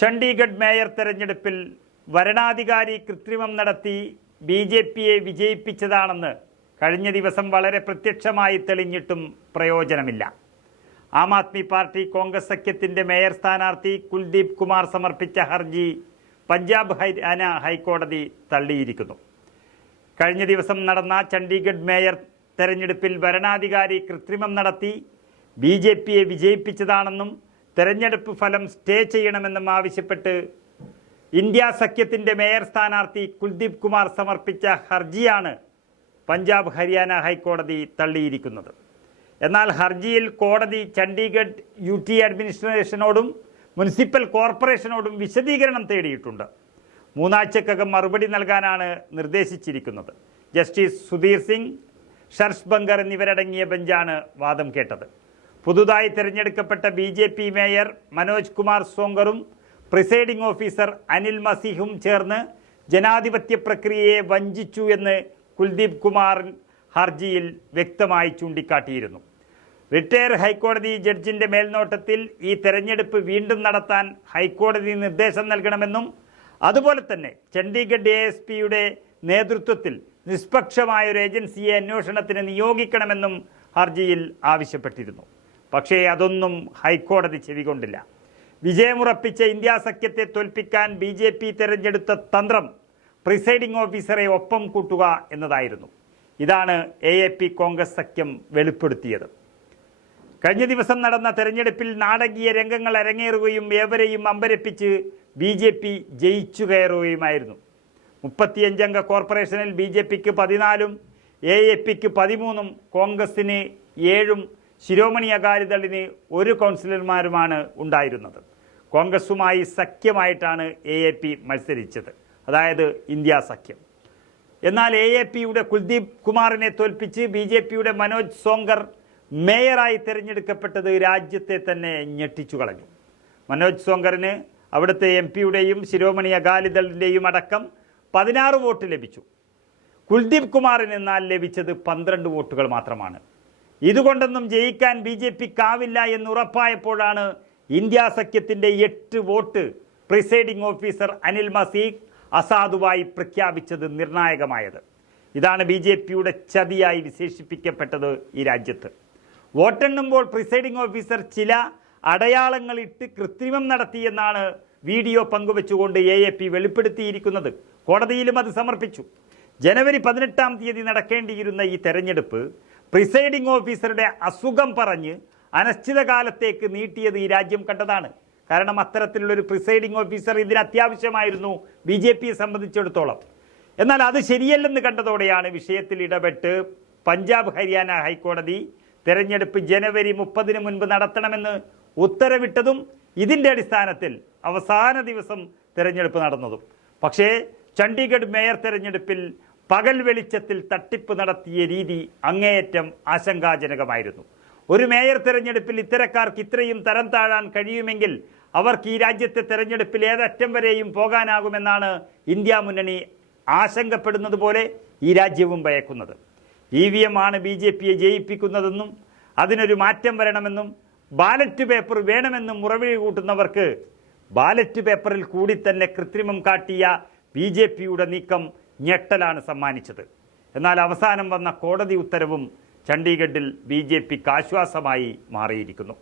Chandigarh mayor തെരഞ്ഞെടുപ്പിൽ വരണാധികാരി കൃത്രിമം നടത്തി ബി.ജെ.പിയെ വിജയിപ്പിച്ചതാണെന്ന് കഴിഞ്ഞ ദിവസം വളരെ പ്രത്യക്ഷമായി തെളിഞ്ഞിട്ടും പ്രയോജനമില്ല. ആം ആദ്മി പാർട്ടി കോൺഗ്രസ് സഖ്യത്തിന്റെ മേയർ സ്ഥാനാർത്ഥി കുൽദീപ് കുമാർ സമർപ്പിച്ച ഹർജി പഞ്ചാബ് ഹരിയാന ഹൈക്കോടതി തള്ളിയിരിക്കുന്നു. കഴിഞ്ഞ ദിവസം നടന്ന ചണ്ഡീഗഡ് മേയർ തെരഞ്ഞെടുപ്പിൽ വരണാധികാരി കൃത്രിമം നടത്തി ബി.ജെ.പിയെ വിജയിപ്പിച്ചതാണെന്നും തെരഞ്ഞെടുപ്പ് ഫലം സ്റ്റേ ചെയ്യണമെന്നും ആവശ്യപ്പെട്ട് ഇന്ത്യ സഖ്യത്തിന്റെ മേയർ സ്ഥാനാർത്ഥി കുൽദീപ് കുമാർ സമർപ്പിച്ച ഹർജിയാണ് പഞ്ചാബ് ഹരിയാന ഹൈക്കോടതി തള്ളിയിരിക്കുന്നത്. എന്നാൽ ഹർജിയിൽ കോടതി ചണ്ഡീഗഡ് UT അഡ്മിനിസ്ട്രേഷനോടും മുനിസിപ്പൽ കോർപ്പറേഷനോടും വിശദീകരണം തേടിയിട്ടുണ്ട്. 3 ആഴ്ചക്കകം മറുപടി നൽകാനാണ് നിർദ്ദേശിച്ചിരിക്കുന്നത്. ജസ്റ്റിസ് സുധീർ സിംഗ്, ഷർഷ് ബങ്കർ എന്നിവരടങ്ങിയ ബെഞ്ചാണ് വാദം കേട്ടത്. പുതുതായി തിരഞ്ഞെടുക്കപ്പെട്ട BJP മേയർ മനോജ് കുമാർ സോങ്കറും പ്രിസൈഡിംഗ് ഓഫീസർ അനിൽ മസീഹും ചേർന്ന് ജനാധിപത്യ പ്രക്രിയയെ വഞ്ചിച്ചു എന്ന് കുൽദീപ് കുമാർ ഹർജിയിൽ വ്യക്തമായി ചൂണ്ടിക്കാട്ടിയിരുന്നു. റിട്ടയർ ഹൈക്കോടതി ജഡ്ജിന്റെ മേൽനോട്ടത്തിൽ ഈ തെരഞ്ഞെടുപ്പ് വീണ്ടും നടത്താൻ ഹൈക്കോടതി നിർദ്ദേശം നൽകണമെന്നും അതുപോലെ തന്നെ ചണ്ഡീഗഡ് ASPയുടെ നേതൃത്വത്തിൽ നിഷ്പക്ഷമായ ഒരു ഏജൻസിയെ അന്വേഷണത്തിന് നിയോഗിക്കണമെന്നും ഹർജിയിൽ ആവശ്യപ്പെട്ടിരുന്നു. പക്ഷേ അതൊന്നും ഹൈക്കോടതി ചെവികൊണ്ടില്ല. വിജയമുറപ്പിച്ച ഇന്ത്യ സഖ്യത്തെ തോൽപ്പിക്കാൻ BJP തെരഞ്ഞെടുത്ത തന്ത്രം പ്രിസൈഡിംഗ് ഓഫീസറെ ഒപ്പം കൂട്ടുക എന്നതായിരുന്നു. ഇതാണ് AAP കോൺഗ്രസ് സഖ്യം വെളിപ്പെടുത്തിയത്. കഴിഞ്ഞ ദിവസം നടന്ന തെരഞ്ഞെടുപ്പിൽ നാടകീയ രംഗങ്ങൾ അരങ്ങേറുകയും ഏവരെയും അമ്പരപ്പിച്ച് BJP ജയിച്ചു കയറുകയുമായിരുന്നു. 35 അംഗ കോർപ്പറേഷനിൽ BJPക്ക് 14, AAPക്ക് 13, കോൺഗ്രസിന് 7, ശിരോമണി അകാലിദളിന് 1 കൗൺസിലർമാരുമാണ് ഉണ്ടായിരുന്നത്. കോൺഗ്രസുമായി സഖ്യമായിട്ടാണ് AAP മത്സരിച്ചത്, അതായത് ഇന്ത്യ സഖ്യം. എന്നാൽ AAPയുടെ കുൽദീപ് കുമാറിനെ തോൽപ്പിച്ച് BJPയുടെ മനോജ് സോങ്കർ മേയറായി തിരഞ്ഞെടുക്കപ്പെട്ടത് രാജ്യത്തെ തന്നെ ഞെട്ടിച്ചു കളഞ്ഞു. മനോജ് സോങ്കറിന് അവിടുത്തെ MP-യുടെയും ശിരോമണി അകാലിദളിൻ്റെയും അടക്കം 16 വോട്ട് ലഭിച്ചു. കുൽദീപ് കുമാറിന് എന്നാൽ ലഭിച്ചത് 12 വോട്ടുകൾ മാത്രമാണ്. ഇതുകൊണ്ടൊന്നും ജയിക്കാൻ BJPക്കാവില്ല എന്നുറപ്പായപ്പോഴാണ് ഇന്ത്യ സഖ്യത്തിന്റെ 8 വോട്ട് പ്രിസൈഡിംഗ് ഓഫീസർ അനിൽ മസീഹ് അസാധുവായി പ്രഖ്യാപിച്ചത് നിർണായകമായത്. ഇതാണ് BJPയുടെ ചതിയായി വിശേഷിപ്പിക്കപ്പെട്ടത് ഈ രാജ്യത്ത്. വോട്ടെണ്ണുമ്പോൾ പ്രിസൈഡിംഗ് ഓഫീസർ ചില അടയാളങ്ങളിട്ട് കൃത്രിമം നടത്തിയെന്നാണ് വീഡിയോ പങ്കുവെച്ചുകൊണ്ട് AAP വെളിപ്പെടുത്തിയിരിക്കുന്നത്. കോടതിയിലും അത് സമർപ്പിച്ചു. ജനുവരി 18-ാം തീയതി നടക്കേണ്ടിയിരുന്ന ഈ തെരഞ്ഞെടുപ്പ് പ്രിസൈഡിംഗ് ഓഫീസറുടെ അസുഖം പറഞ്ഞ് അനിശ്ചിതകാലത്തേക്ക് നീട്ടിയത് ഈ രാജ്യം കണ്ടതാണ്. കാരണം അത്തരത്തിലുള്ളൊരു പ്രിസൈഡിംഗ് ഓഫീസർ ഇതിന് അത്യാവശ്യമായിരുന്നു BJPയെ സംബന്ധിച്ചിടത്തോളം. എന്നാൽ അത് ശരിയല്ലെന്ന് കണ്ടതോടെയാണ് വിഷയത്തിൽ ഇടപെട്ട് പഞ്ചാബ് ഹരിയാന ഹൈക്കോടതി തെരഞ്ഞെടുപ്പ് ജനുവരി 30-ന് മുൻപ് നടത്തണമെന്ന് ഉത്തരവിട്ടതും ഇതിൻ്റെ അടിസ്ഥാനത്തിൽ അവസാന ദിവസം തെരഞ്ഞെടുപ്പ് നടന്നതും. പക്ഷേ ചണ്ഡീഗഡ് മേയർ തെരഞ്ഞെടുപ്പിൽ പകൽ വെളിച്ചത്തിൽ തട്ടിപ്പ് നടത്തിയ രീതി അങ്ങേയറ്റം ആശങ്കാജനകമായിരുന്നു. ഒരു മേയർ തെരഞ്ഞെടുപ്പിൽ ഇത്തരക്കാർക്ക് ഇത്രയും തരം താഴാൻ കഴിയുമെങ്കിൽ അവർക്ക് ഈ രാജ്യത്തെ തെരഞ്ഞെടുപ്പിൽ ഏതറ്റം വരെയും പോകാനാകുമെന്നാണ് ഇന്ത്യ മുന്നണി ആശങ്കപ്പെടുന്നത് പോലെ ഈ രാജ്യവും ഭയക്കുന്നത്. EVM ആണ് BJPയെ ജയിപ്പിക്കുന്നതെന്നും അതിനൊരു മാറ്റം വരണമെന്നും ബാലറ്റ് പേപ്പർ വേണമെന്നും മുറവിളി കൂട്ടുന്നവർക്ക് ബാലറ്റ് പേപ്പറിൽ കൂടി തന്നെ കൃത്രിമം കാട്ടിയ BJPയുടെ നീക്കം ഞെട്ടലാണ് സമ്മാനിച്ചത്. എന്നാൽ അവസാനം വന്ന കോടതി ഉത്തരവും ചണ്ഡീഗഡിൽ BJPക്ക് ആശ്വാസമായി മാറിയിരിക്കുന്നു.